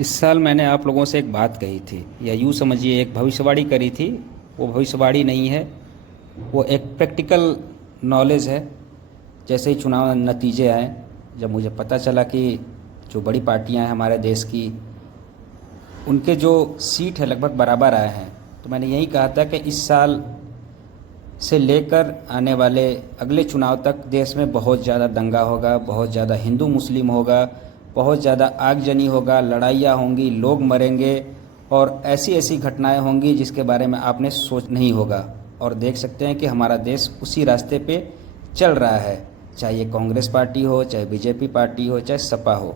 इस साल मैंने आप लोगों से एक बात कही थी या यूँ समझिए एक भविष्यवाणी करी थी। वो भविष्यवाणी नहीं है, वो एक प्रैक्टिकल नॉलेज है। जैसे ही चुनाव नतीजे आए, जब मुझे पता चला कि जो बड़ी पार्टियां हैं हमारे देश की, उनके जो सीट है लगभग बराबर आए हैं, तो मैंने यही कहा था कि इस साल से लेकर आने वाले अगले चुनाव तक देश में बहुत ज़्यादा दंगा होगा, बहुत ज़्यादा हिंदू मुस्लिम होगा, बहुत ज़्यादा आगजनी होगा, लड़ाइयाँ होंगी, लोग मरेंगे और ऐसी ऐसी घटनाएं होंगी जिसके बारे में आपने सोच नहीं होगा। और देख सकते हैं कि हमारा देश उसी रास्ते पे चल रहा है, चाहे ये कांग्रेस पार्टी हो, चाहे बीजेपी पार्टी हो, चाहे सपा हो।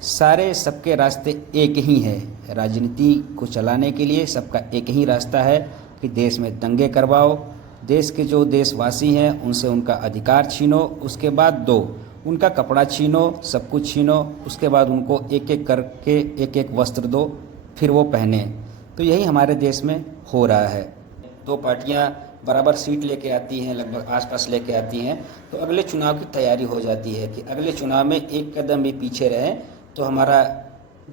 सारे सबके रास्ते एक ही है। राजनीति को चलाने के लिए सबका एक ही रास्ता है कि देश में दंगे करवाओ, देश के जो देशवासी हैं उनसे उनका अधिकार छीनो, उसके बाद दो, उनका कपड़ा छीनो, सब कुछ छीनो, उसके बाद उनको एक एक करके एक एक वस्त्र दो, फिर वो पहने। तो यही हमारे देश में हो रहा है। दो पार्टियां बराबर सीट लेके आती हैं, लगभग आसपास लेके आती हैं, तो अगले चुनाव की तैयारी हो जाती है कि अगले चुनाव में एक कदम भी पीछे रहें तो हमारा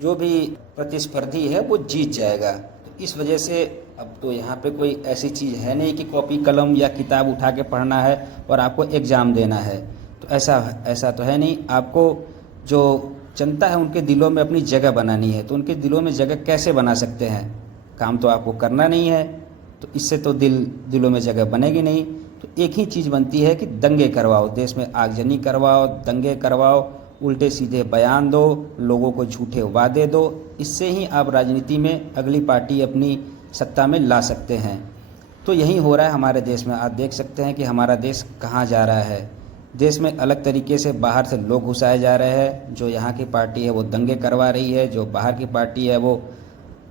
जो भी प्रतिस्पर्धी है वो जीत जाएगा। तो इस वजह से अब तो यहाँ पे कोई ऐसी चीज़ है नहीं कि कॉपी कलम या किताब उठा के पढ़ना है और आपको एग्ज़ाम देना है। तो ऐसा ऐसा तो है नहीं। आपको जो जनता है उनके दिलों में अपनी जगह बनानी है, तो उनके दिलों में जगह कैसे बना सकते हैं? काम तो आपको करना नहीं है, तो इससे तो दिलों में जगह बनेगी नहीं। तो एक ही चीज़ बनती है कि दंगे करवाओ, देश में आगजनी करवाओ, दंगे करवाओ, उल्टे सीधे बयान दो, लोगों को झूठे वादे दो। इससे ही आप राजनीति में अगली पार्टी अपनी सत्ता में ला सकते हैं। तो यही हो रहा है हमारे देश में। आप देख सकते हैं कि हमारा देश कहाँ जा रहा है। देश में अलग तरीके से बाहर से लोग घुसाए जा रहे हैं। जो यहाँ की पार्टी है वो दंगे करवा रही है, जो बाहर की पार्टी है वो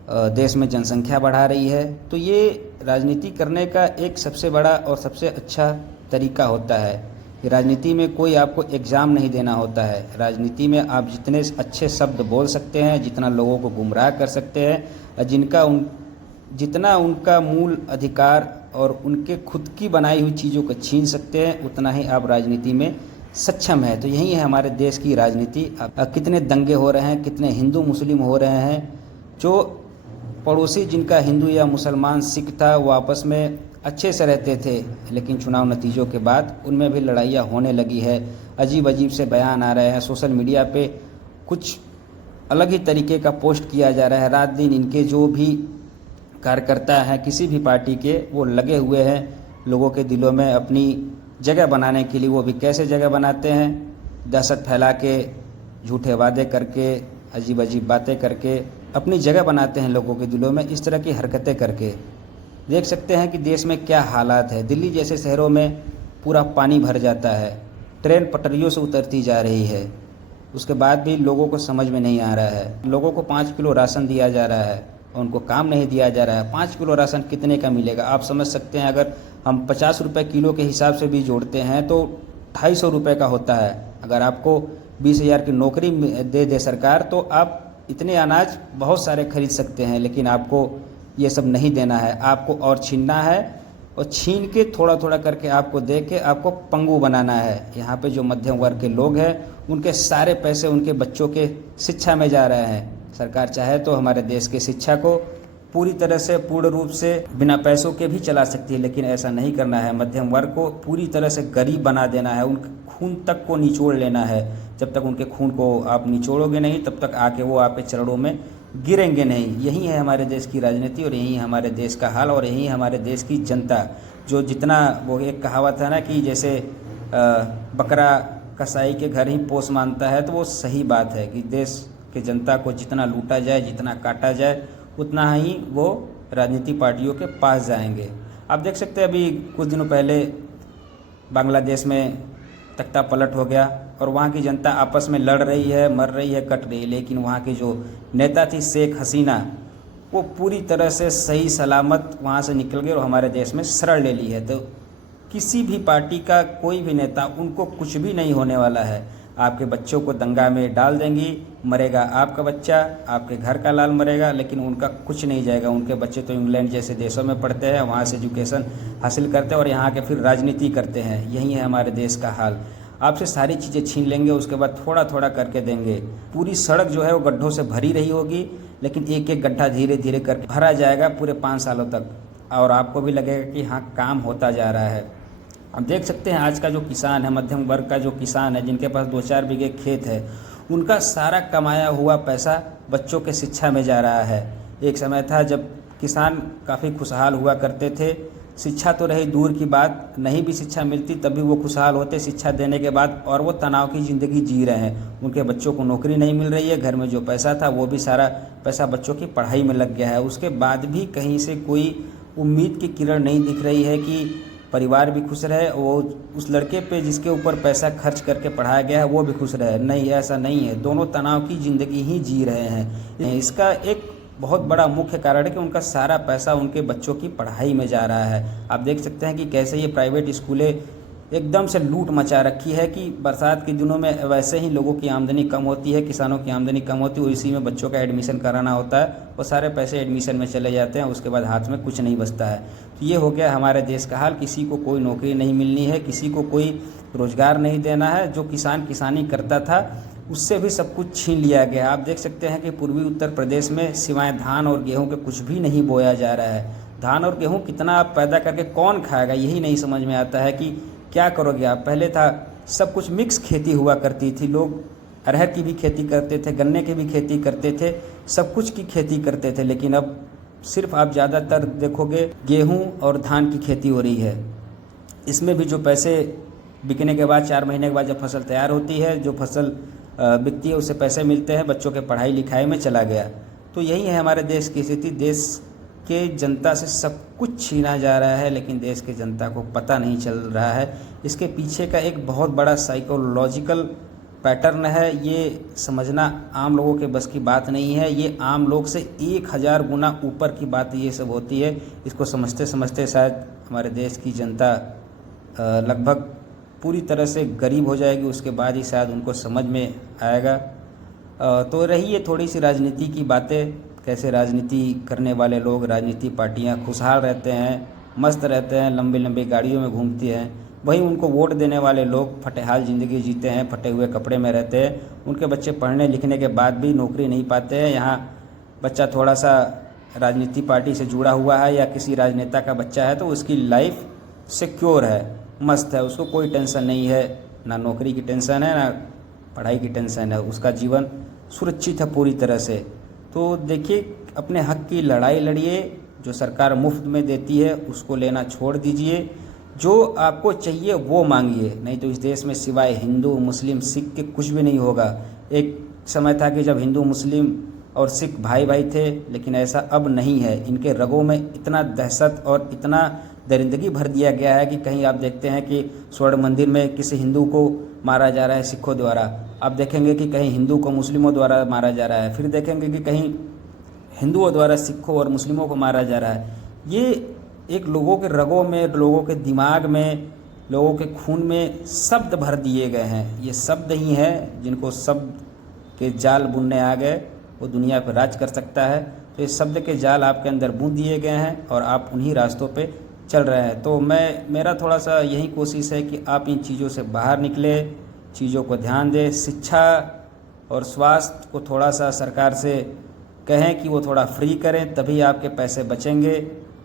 देश में जनसंख्या बढ़ा रही है। तो ये राजनीति करने का एक सबसे बड़ा और सबसे अच्छा तरीका होता है कि राजनीति में कोई आपको एग्ज़ाम नहीं देना होता है। राजनीति में आप जितने अच्छे शब्द बोल सकते हैं, जितना लोगों को गुमराह कर सकते हैं, जितना उनका मूल अधिकार और उनके खुद की बनाई हुई चीज़ों को छीन सकते हैं, उतना ही आप राजनीति में सक्षम है। तो यही है हमारे देश की राजनीति। अब कितने दंगे हो रहे हैं, कितने हिंदू मुस्लिम हो रहे हैं। जो पड़ोसी जिनका हिंदू या मुसलमान सिख था वो आपस में अच्छे से रहते थे, लेकिन चुनाव नतीजों के बाद उनमें भी लड़ाइयाँ होने लगी है। अजीब अजीब से बयान आ रहे हैं, सोशल मीडिया पे कुछ अलग ही तरीके का पोस्ट किया जा रहा है। रात दिन इनके जो भी कार्यकर्ता हैं किसी भी पार्टी के, वो लगे हुए हैं लोगों के दिलों में अपनी जगह बनाने के लिए। वो भी कैसे जगह बनाते हैं? दहशत फैला के, झूठे वादे करके, अजीब अजीब बातें करके अपनी जगह बनाते हैं लोगों के दिलों में। इस तरह की हरकतें करके देख सकते हैं कि देश में क्या हालात है। दिल्ली जैसे शहरों में पूरा पानी भर जाता है, ट्रेन पटरियों से उतरती जा रही है, उसके बाद भी लोगों को समझ में नहीं आ रहा है। लोगों को 5 किलो राशन दिया जा रहा है और उनको काम नहीं दिया जा रहा है। 5 किलो राशन कितने का मिलेगा आप समझ सकते हैं। अगर हम 50 रुपये किलो के हिसाब से भी जोड़ते हैं तो 250 रुपये का होता है। अगर आपको 20,000 की नौकरी दे सरकार तो आप इतने अनाज बहुत सारे खरीद सकते हैं, लेकिन आपको ये सब नहीं देना है। आपको और छीनना है और छीन के थोड़ा थोड़ा करके आपको दे के आपको पंगु बनाना है। यहाँ पे जो मध्यम वर्ग के लोग हैं उनके सारे पैसे उनके बच्चों के शिक्षा में जा रहे हैं। सरकार चाहे तो हमारे देश के शिक्षा को पूरी तरह से पूर्ण रूप से बिना पैसों के भी चला सकती है, लेकिन ऐसा नहीं करना है। मध्यम वर्ग को पूरी तरह से गरीब बना देना है, उनके खून तक को निचोड़ लेना है। जब तक उनके खून को आप निचोड़ोगे नहीं तब तक आके वो आपके चरणों में गिरेंगे नहीं। यही है हमारे देश की राजनीति और यही है हमारे देश का हाल और यही है हमारे देश की जनता। जो जितना वो एक कहावत है ना कि जैसे बकरा कसाई के घर ही पोस मानता है, तो वो सही बात है कि देश के जनता को जितना लूटा जाए, जितना काटा जाए, उतना ही वो राजनीति पार्टियों के पास जाएंगे। आप देख सकते हैं अभी कुछ दिनों पहले बांग्लादेश में तख्ता पलट हो गया और वहाँ की जनता आपस में लड़ रही है, मर रही है, कट रही है, लेकिन वहाँ की जो नेता थी शेख हसीना, वो पूरी तरह से सही सलामत वहाँ से निकल गए और हमारे देश में शरण ले ली है। तो किसी भी पार्टी का कोई भी नेता, उनको कुछ भी नहीं होने वाला है। आपके बच्चों को दंगा में डाल देंगी, मरेगा आपका बच्चा, आपके घर का लाल मरेगा, लेकिन उनका कुछ नहीं जाएगा। उनके बच्चे तो इंग्लैंड जैसे देशों में पढ़ते हैं, वहाँ से एजुकेशन हासिल करते हैं और यहाँ के फिर राजनीति करते हैं। यही है हमारे देश का हाल। आपसे सारी चीज़ें छीन लेंगे, उसके बाद थोड़ा थोड़ा करके देंगे। पूरी सड़क जो है वो गड्ढों से भरी रही होगी, लेकिन एक एक गड्ढा धीरे धीरे करके भरा जाएगा पूरे 5 सालों तक, और आपको भी लगेगा कि हाँ काम होता जा रहा है। हम देख सकते हैं आज का जो किसान है, मध्यम वर्ग का जो किसान है, जिनके पास 2-4 बीघे खेत है, उनका सारा कमाया हुआ पैसा बच्चों के शिक्षा में जा रहा है। एक समय था जब किसान काफ़ी खुशहाल हुआ करते थे, शिक्षा तो रही दूर की बात, नहीं भी शिक्षा मिलती तब भी वो खुशहाल होते शिक्षा देने के बाद, और वो तनाव की ज़िंदगी जी रहे हैं। उनके बच्चों को नौकरी नहीं मिल रही है, घर में जो पैसा था वो भी सारा पैसा बच्चों की पढ़ाई में लग गया है। उसके बाद भी कहीं से कोई उम्मीद की किरण नहीं दिख रही है कि परिवार भी खुश रहे, वो उस लड़के पे जिसके ऊपर पैसा खर्च करके पढ़ाया गया है वो भी खुश रहे। नहीं, ऐसा नहीं है, दोनों तनाव की ज़िंदगी ही जी रहे हैं। इसका एक बहुत बड़ा मुख्य कारण है कि उनका सारा पैसा उनके बच्चों की पढ़ाई में जा रहा है। आप देख सकते हैं कि कैसे ये प्राइवेट स्कूलें एकदम से लूट मचा रखी है कि बरसात के दिनों में वैसे ही लोगों की आमदनी कम होती है, किसानों की आमदनी कम होती है, इसी में बच्चों का एडमिशन कराना होता है, वो सारे पैसे एडमिशन में चले जाते हैं, उसके बाद हाथ में कुछ नहीं बचता है। तो ये हो गया हमारे देश का हाल। किसी को कोई नौकरी नहीं मिलनी है, किसी को कोई रोज़गार नहीं देना है। जो किसान किसानी करता था उससे भी सब कुछ छीन लिया गया। आप देख सकते हैं कि पूर्वी उत्तर प्रदेश में सिवाय धान और गेहूं के कुछ भी नहीं बोया जा रहा है। धान और गेहूं कितना आप पैदा करके कौन खाएगा, यही नहीं समझ में आता है कि क्या करोगे आप। पहले था सब कुछ मिक्स खेती हुआ करती थी, लोग अरहर की भी खेती करते थे, गन्ने की भी खेती करते थे, सब कुछ की खेती करते थे। लेकिन अब सिर्फ आप ज़्यादातर देखोगे गेहूं और धान की खेती हो रही है। इसमें भी जो पैसे बिकने के बाद 4 महीने के बाद जब फसल तैयार होती है, जो फसल बिकती है उससे पैसे मिलते हैं, बच्चों के पढ़ाई लिखाई में चला गया। तो यही है हमारे देश की स्थिति। देश के जनता से सब कुछ छीना जा रहा है, लेकिन देश के जनता को पता नहीं चल रहा है। इसके पीछे का एक बहुत बड़ा साइकोलॉजिकल पैटर्न है, ये समझना आम लोगों के बस की बात नहीं है। ये आम लोग से 1000 गुना ऊपर की बात ये सब होती है। इसको समझते समझते शायद हमारे देश की जनता लगभग पूरी तरह से गरीब हो जाएगी, उसके बाद ही शायद उनको समझ में आएगा। तो रही ये थोड़ी सी राजनीति की बातें, कैसे राजनीति करने वाले लोग, राजनीति पार्टियां खुशहाल रहते हैं, मस्त रहते हैं, लंबी लंबी गाड़ियों में घूमती हैं, वहीं उनको वोट देने वाले लोग फटेहाल ज़िंदगी जीते हैं, फटे हुए कपड़े में रहते हैं। उनके बच्चे पढ़ने लिखने के बाद भी नौकरी नहीं पाते हैं। यहाँ बच्चा थोड़ा सा राजनीति पार्टी से जुड़ा हुआ है या किसी राजनेता का बच्चा है तो उसकी लाइफ सिक्योर है, मस्त है, उसको कोई टेंशन नहीं है, ना नौकरी की टेंशन है ना पढ़ाई की टेंशन है, उसका जीवन सुरक्षित है पूरी तरह से। तो देखिए, अपने हक की लड़ाई लड़िए, जो सरकार मुफ्त में देती है उसको लेना छोड़ दीजिए, जो आपको चाहिए वो मांगिए, नहीं तो इस देश में सिवाय हिंदू मुस्लिम सिख के कुछ भी नहीं होगा। एक समय था कि जब हिंदू मुस्लिम और सिख भाई भाई थे, लेकिन ऐसा अब नहीं है। इनके रगों में इतना दहशत और इतना दरिंदगी भर दिया गया है कि कहीं आप देखते हैं कि स्वर्ण मंदिर में किसी हिंदू को मारा जा रहा है सिखों द्वारा, आप देखेंगे कि कहीं हिंदू को मुस्लिमों द्वारा मारा जा रहा है, फिर देखेंगे कि कहीं हिंदुओं द्वारा सिखों और मुस्लिमों को मारा जा रहा है। ये एक लोगों के रगों में, लोगों के दिमाग में, लोगों के खून में शब्द भर दिए गए हैं। ये शब्द ही हैं जिनको शब्द के जाल बुनने आ गए वो दुनिया पर राज कर सकता है। तो इस शब्द के जाल आपके अंदर बुन दिए गए हैं और आप उन्हीं रास्तों पे चल रहे हैं। तो मेरा थोड़ा सा यही कोशिश है कि आप इन चीज़ों से बाहर निकले, चीज़ों को ध्यान दें, शिक्षा और स्वास्थ्य को थोड़ा सा सरकार से कहें कि वो थोड़ा फ्री करें, तभी आपके पैसे बचेंगे,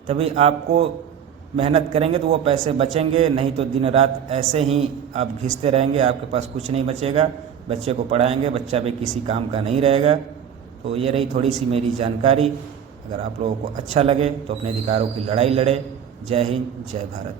तभी आपको मेहनत करेंगे तो वो पैसे बचेंगे, नहीं तो दिन रात ऐसे ही आप घिसते रहेंगे, आपके पास कुछ नहीं बचेगा। बच्चे को पढ़ाएंगे, बच्चा भी किसी काम का नहीं रहेगा। तो ये रही थोड़ी सी मेरी जानकारी। अगर आप लोगों को अच्छा लगे तो अपने अधिकारों की लड़ाई लड़े। जय हिंद, जय भारत।